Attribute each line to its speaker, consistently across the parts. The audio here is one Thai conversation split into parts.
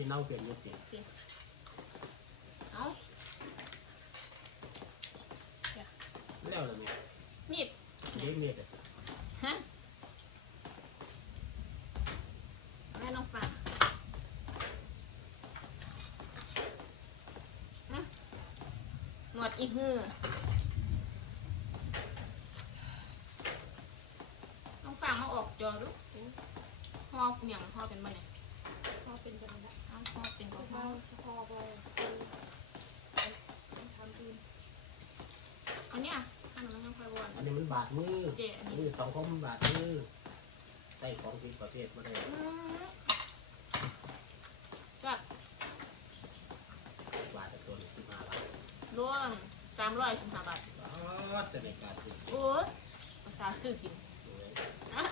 Speaker 1: สิเน่าเปลี่ยนยุติ
Speaker 2: เอา
Speaker 1: แล้วล่ะเนี่ย
Speaker 2: มีด
Speaker 1: เด็กเม็ดอะ
Speaker 2: ฮะแม่น้องฟังฮะหนวดอีหือน้องฟังมาออกจอลูกหอบเหนียงหอบเป็นบ่เนี่ย
Speaker 3: พอเป็นกันแล้ว
Speaker 2: เอาหอบเป็นก็ห
Speaker 3: เรา
Speaker 2: อบ
Speaker 3: สะพอไปทำอื่น
Speaker 2: อันเนี้ยทำมันยังค่อยวน
Speaker 1: อันนี้มันบาดมือ
Speaker 2: เจอันนี้
Speaker 1: มือสองคมมันบาดมือใส่ของผิดประเภทมาได้
Speaker 2: อืมจับบา
Speaker 1: ดแต่ตัวนี้สิบห้าบาท
Speaker 2: รวมสามร้อยสิบห้าบาท
Speaker 1: อ๋อจะในการซื้อ
Speaker 2: โอ้ยภาษาซื้อกินอะ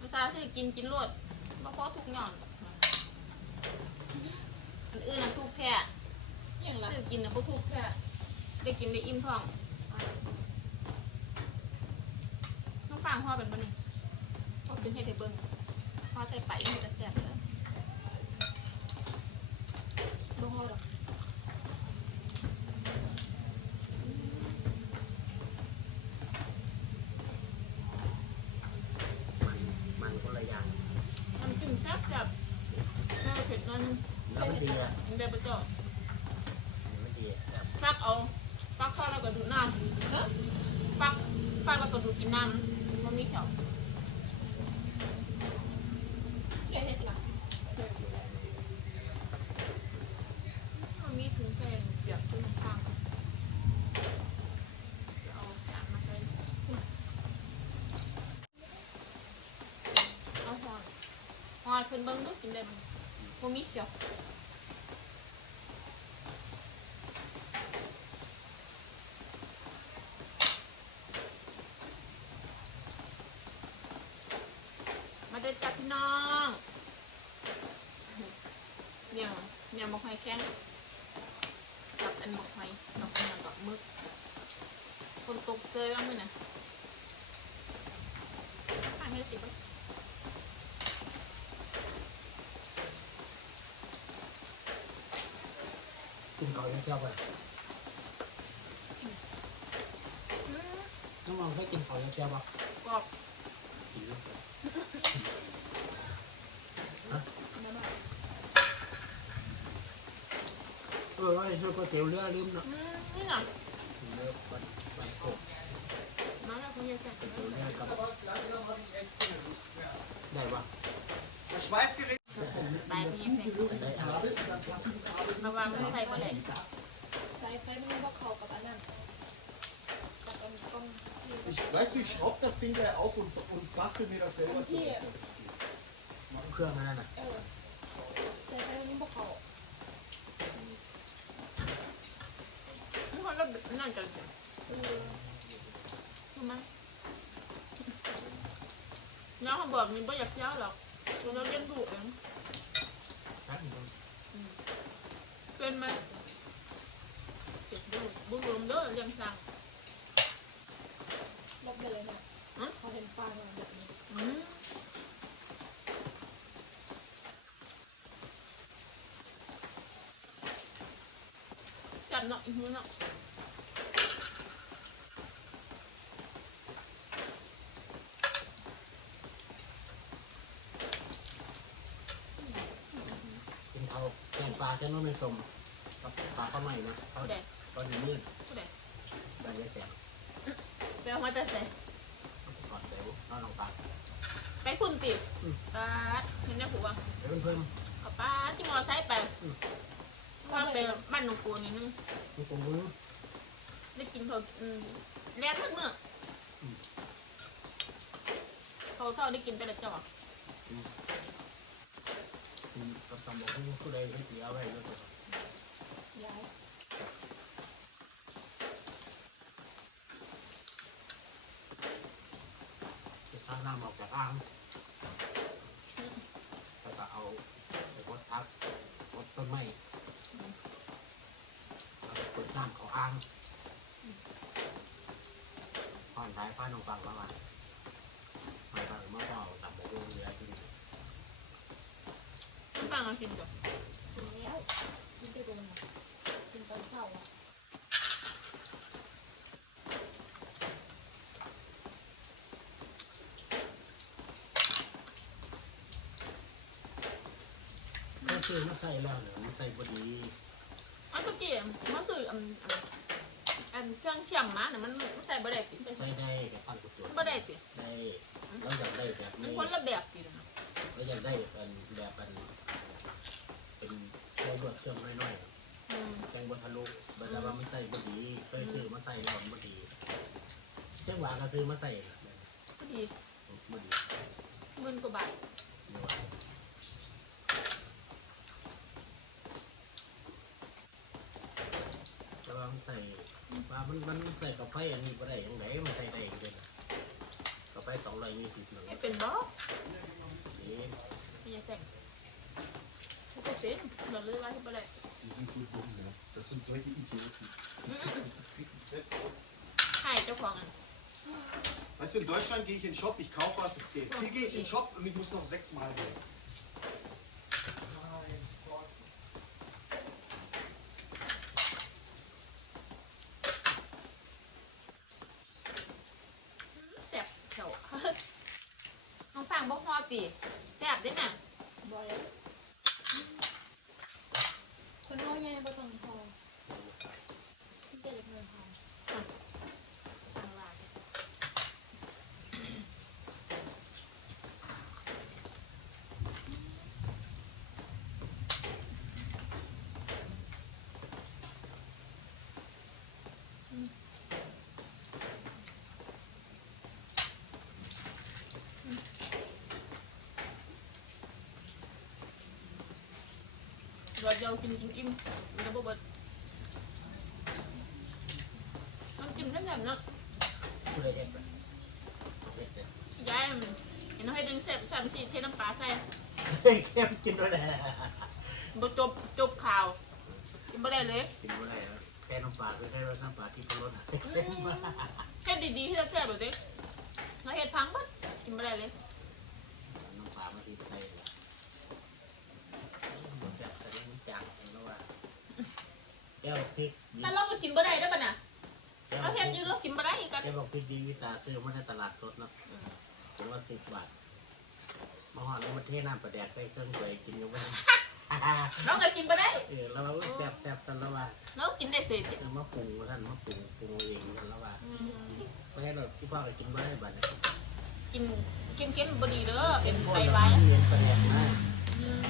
Speaker 2: ภาษาซื้อกินกินรวดมาพอทุกอย่าง ดอกอันอื่นน่ะทุกแค่
Speaker 3: อย่างไร
Speaker 2: ซื้อกินนะพวกทุกแค่ได้กินได้อิ่มท้องน้องฟางพ่อเป็นปะนี่พ่อเป็นเฮ็ดให้เบิ่งพ่อใส่ไปมันจะแซ่บเลย
Speaker 3: บ่ฮอดอก
Speaker 1: มันมันคนละอย่าง
Speaker 2: น้ำจิ้มแซ่บแบบแม่เผ็ดหนั่นง
Speaker 1: แล้วมันดีอะ
Speaker 2: มันได้ประจอบ
Speaker 1: มันดีอะครับ
Speaker 2: ฟักเอาฟักฟักแล้วก็ดูดน้ำเอ้อฟักฟักแล้วก็ดูดกินน้ำมันมีเขียว
Speaker 3: แกเฮ็ดล่ะ
Speaker 2: มันมีถุงใส่เปียกถุงฟางเอาจานมาใส่เอาหอยหอยขึ้นเบิ้งดูกินได้มั้ย มันมีเขียวมาเดินจับพี่น้องเนี่ยเนี่ยบอกหอยแข็งกับอันบอกหอยดอกเนี่ยดอกมึกคนตกเซยบ้างมั้ยนะผ่านให้สิบง
Speaker 1: กินเขาวเที่ยวๆไป
Speaker 2: อืม
Speaker 1: น้องลองเคยกินเขาวเที่ยวๆป่ะ
Speaker 2: กรอบ
Speaker 1: กินลูกเลย
Speaker 3: นั่นน่ะ
Speaker 1: เออว่าจะช่วยก๋วยเตี๋ยวเรือลืมเนาะ
Speaker 2: อืมนี่น่ะ
Speaker 1: เรือมันมันโกบ
Speaker 2: มาแล้วคุณยายแซ่บ
Speaker 1: ก๋วยเตี๋ยวเรือกับได้ป่ะ
Speaker 4: Das Schweißgerät
Speaker 2: ตาย มีแซ่บ
Speaker 1: ได้อะไรา
Speaker 2: วางมันใส่บ่ได้
Speaker 3: สายไฟมันบ่เข้ากับอันนั้นกับอันกล้อง
Speaker 4: Ich weiß du, ich schraub das Ding gleich auf und, und bastel mir das
Speaker 3: อัน
Speaker 4: selber
Speaker 3: ที่
Speaker 4: zurecht.
Speaker 1: เครื่องนั่นน่ะ
Speaker 3: เออสายไฟมันบ่เข้า
Speaker 2: นี่คนเรานั่นกัน
Speaker 3: เออ
Speaker 2: ถูกไหมน้องเขาบอกมีบ่อยากเชี่ยวหรอกเราเรียนรู้เอง
Speaker 1: ครับ
Speaker 2: เป็นไหมเจ็บดูบุญรวมเด้อเรียงสั่ง
Speaker 3: ลบไปเลยนะ
Speaker 2: ฮะ
Speaker 3: เขาเห็นฟางแบบนี้
Speaker 2: อืมจับเนาะอีกมือเนาะ
Speaker 1: กินเขาวแกงปลา จะน้องไม่สมกับปลาข้าวใหม่นะเขา
Speaker 2: ผู้ใด
Speaker 1: ตอนนี้มืด
Speaker 2: ผู้ใด
Speaker 1: ได้เลยแต่
Speaker 2: ไปเอามาแต่ใส่
Speaker 1: ก่อนเดี๋ยวน้องลองปลา
Speaker 2: ไปพุ่นติ
Speaker 1: อืม
Speaker 2: ป้าดเห็นได้ผัว
Speaker 1: เดี๋ยวเพิ่ม
Speaker 2: กับป้าดที่มอไซค์ไป
Speaker 1: อืม
Speaker 2: ว่าไปบ้านหนองกูนี่นึง
Speaker 1: มีตรงมือ
Speaker 2: ได้กินเขาอืมแล่นทั้งเมื่ออ
Speaker 1: ม
Speaker 2: เขาเศร้าได้กินไปและจ้ะ
Speaker 1: กิ นกับตำบักหุ่งผู้ใดเป็นสีเอาไว้ด้วย
Speaker 3: ย้าย
Speaker 1: จะสร้างน้ำออกจากอ่างแล้วก็เอาไปกดทักกดต้นไม้เอาไปกดน้ำเขาอ่างผ่อนท้ายผ้าน้องฟังมาว่าณไม่ฟังมาเปล่าตำบักหุ่งเรือกิน
Speaker 2: ฟังมากินก่อน
Speaker 3: กินแล้วกินไปโดนกินตอนเช้าอะ
Speaker 1: ก็ซื้อมาใส่แล้วเนี่ยมันใส่พอดี
Speaker 2: อันตะกี้มันสื่ออันอันอันเครื่องเชื่อมมาเนี่ยมันมันใส่บะได้ติไป
Speaker 1: ใส่ได้กับปั้นกับตัว
Speaker 2: บะได้ติ
Speaker 1: ได้เราอยากได้แบบ
Speaker 2: มัน
Speaker 1: นี้
Speaker 2: คนละแบบตินะ
Speaker 1: เราอยากได้เป็นแบบเป็น เป็นแกงบดเชื่อมน้อย
Speaker 2: อืม
Speaker 1: ๆแกงบดทะลุเวลาว่ามันใส่พอดีเคยซื้อมาใส่แล้วมันพอดีเสียงหวานก็ซื้อมาใส่
Speaker 2: พอดี
Speaker 1: พอดี
Speaker 2: หมื่นกว่าบาท
Speaker 1: เดี๋ยวว่าแต่ว่ามันใส่ว่ามันมันใส่กับไฟอันนี้ก็ได้ยังไงมันใส่ได้ยังไงกับไฟสองร้อยยี่สิบหนึ่ง
Speaker 2: ไม่เป็นบ่
Speaker 1: นี่
Speaker 2: ไม่ใช่แต่ง ไม่ใช่เป็นเราเลยว่าที่บะได้
Speaker 4: Die sind so dumm, ne? Das sind solche Idioten.
Speaker 2: อืมอืม
Speaker 4: Kriegen selbst-
Speaker 2: ให้เจ้าของอัน
Speaker 4: Weißt du, in Deutschland gehe ich in den Shop, ich kaufe was, es geht. Hier gehe ich in den Shop und ich muss noch sechsmal gehen. Nein, Gott.
Speaker 2: แซ่บแถวน้องฟังบ่ฮอตีแซ่บเด้น่ะ
Speaker 3: บ่อย คนน้อยใหญ่บ่ต้องพอที่จะเล็กเงินพอ
Speaker 2: สั่งลาจ้ะ เราจะเอากินกินอิ่มแล้วบ่เบิดน้ำจิ้มแซ่บๆเนาะ
Speaker 1: ผู้ใดเด็ดไปเด็ดเลย
Speaker 2: ยายมันเห็นเขาให้ดึงแซ่บแซ่บสิเทน้ำปลาใส่
Speaker 1: เฮ้ยเข้มกินด้วยแหละ
Speaker 2: บ่จบจบข่าวกินบ่ได้เลย
Speaker 1: กินด้วยแหละแค่น้ำปลาคือแค่น้ำปลาที่พะโล้นะ
Speaker 2: แค่ดีๆที่แซ่บๆแบบนี้เราเห็ดพังบ่กินบ่ได้เลย
Speaker 1: น้ำปลามาที่ไทยหมดแบบแต่มันจางเห็นแล้วว่า แก้วพริกดี
Speaker 2: แต่เราก็กินบ่ได้ได้อป่ะน่ะ
Speaker 1: แก้ว
Speaker 2: เรา
Speaker 1: พ
Speaker 2: เห็ด
Speaker 1: ริ
Speaker 2: ยื
Speaker 1: ก
Speaker 2: นเรากินบ่ได้อีกกัน
Speaker 1: แก้วพริกดีวิตาซื้อมาในตลาดสดเนาะถึงว่าสิบบาทมาห่อแล้วมาเทน้ำประแดกใส่เครื่องไปกินกันไป
Speaker 2: เราก็กินบ่ได้
Speaker 1: เออแล้วว่าแซ่บแซ่บกันแล้วว่า
Speaker 2: เรากินได้เสร็จ
Speaker 1: เออมาปรุงท่านมาปรุงปรุงเองกันแล้วว่า
Speaker 2: อืม
Speaker 1: ไม่ให้เราพี่พ่อก็กินไม่ได้บัดเนี่ย
Speaker 2: กินกินเกินบ่ดีเด้อเป็นไตวาย
Speaker 1: เรียนประแดกนะ
Speaker 2: อืม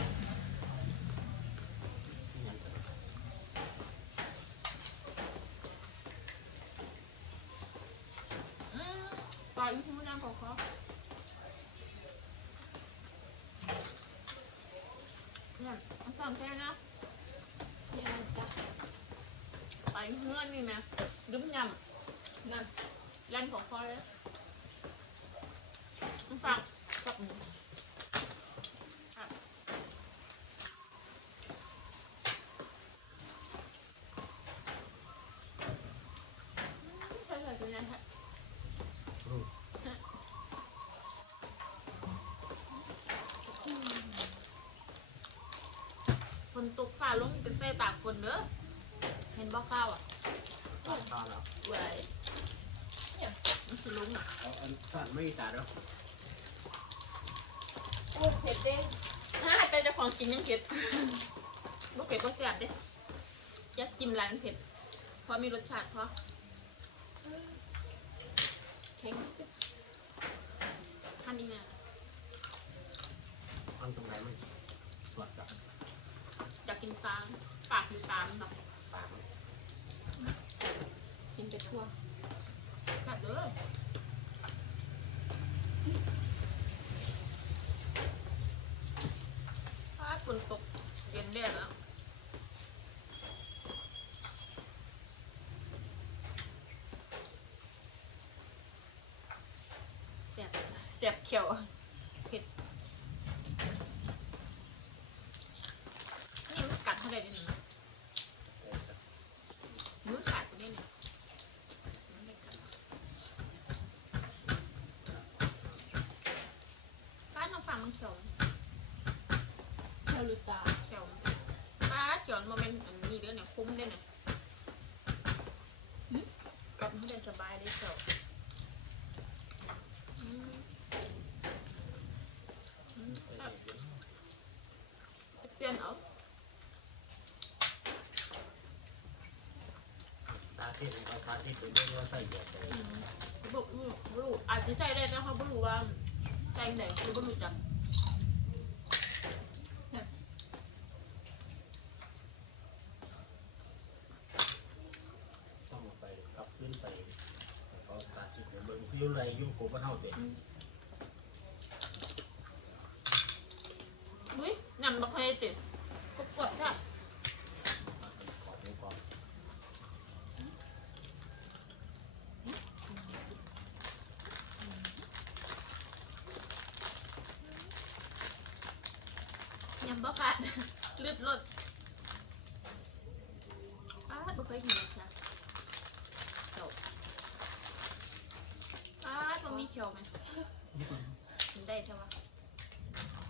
Speaker 2: อืมปลาอีกทีมันยังขอขอเนี่ยมันสั่งแค่นะ
Speaker 3: เนี่ยจ้ะ
Speaker 2: ไป เพื่อนนี่นะดึ้มยำ
Speaker 3: นั่นำ
Speaker 2: ยันของคอเลยฟังกับห
Speaker 1: มู
Speaker 2: ฝนตกฝ่าลงเป็นเส้ตากฝนเด้อ เห็นบ่ข้าวอะ
Speaker 1: ตอนตอนแล้ว
Speaker 2: เว้ยเนี่ยมันสิลุงอะ
Speaker 1: เอาอันตอนไม่ตาแล้ว
Speaker 2: โอ้เผ็ดเด้ถ้าแต่เจะของกินยังเผ็ดบ่เผ็ดก็แซ่บเด้อยากกินร้านเผ็ดเพราะมีรสชาติเพราะแข็งท่านนี้นะ
Speaker 1: อันตรงไหนมันตรวจกับ
Speaker 2: อยากกินตามปากอยู่ตามแบบ
Speaker 1: ปากมัน
Speaker 3: กิ นไปทั่ว
Speaker 2: แบบเด้อถ้าฝนตกเย็นแดดแล้วแสบแสบเขียวเผ็ดนี่มันกัดเท่าไหร่ดิหนูนะมือขาดตรงนี้เนี่ยมันไม่กัดหรอก บ้านน้องฝั่งมันเขียว
Speaker 3: ใช่เราลืมตา
Speaker 2: แถวป้าจอนโมเมนต์อันนี้เด้อเนี่ยคุ้มเด้อเนี่ยหึกัดให้ได้สบายเลยเจ้าอืมอืมครับเปลี่ยนเอา
Speaker 1: สาธิตของเขาสาธิตเป็นเรื่องว่าใส่เหยียดเลย
Speaker 2: บุกบุรุอาจจะใส่ได้นะเขาบุรุว่าใส่ไหนคือบุรุจัก
Speaker 1: ต้องไปกลับขึ้นไปเขาสาธิต เป็นเบิ่งฟิวไรยุ่งกูบ้านเฮาเด็ก
Speaker 2: อุ้ยนำบักไฟติดกดกดค่ะ
Speaker 1: ขอบคุณก่อน
Speaker 2: ยำบักขาดลืดรถป้าดบักไฟหิวนะเจ้า ป้าดมันมีเขียวไหมกินได้ใช่ปะ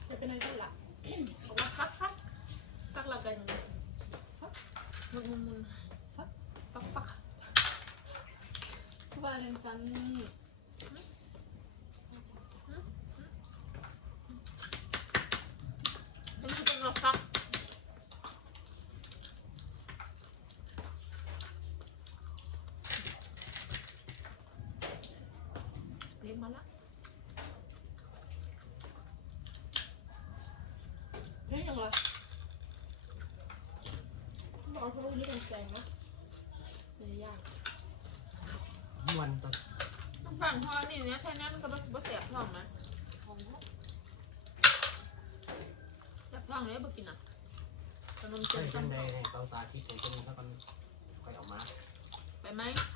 Speaker 3: จะเป็นอะไรกันล่ะ
Speaker 2: บอกว่าฟักฟักฟักแล้วกันฟักมุนมุนมุนฟักฟักฟัก
Speaker 3: ว่าเรนซัน
Speaker 2: นี่คือเป็นรสฟักเรียนมาละ
Speaker 3: เฮ้ยยังไง บอกเขาว่านี่เป็นแกงนะเป็นย่าง
Speaker 1: ม่วนต้น
Speaker 2: ต้องสั่งพอนี่เนี่ยแค่นั้นก็บ่บ่เสียบท้องนะ
Speaker 3: ของ
Speaker 2: เสียบท้องเลยบ่กินอะขนม
Speaker 1: ใส่
Speaker 2: เส้น
Speaker 1: จั
Speaker 2: ต้
Speaker 1: ง
Speaker 2: ม
Speaker 1: ใดให้เขาสาธิตให้เพิ่นถ้ามันไปออกมา
Speaker 2: ไปไหม
Speaker 1: ไ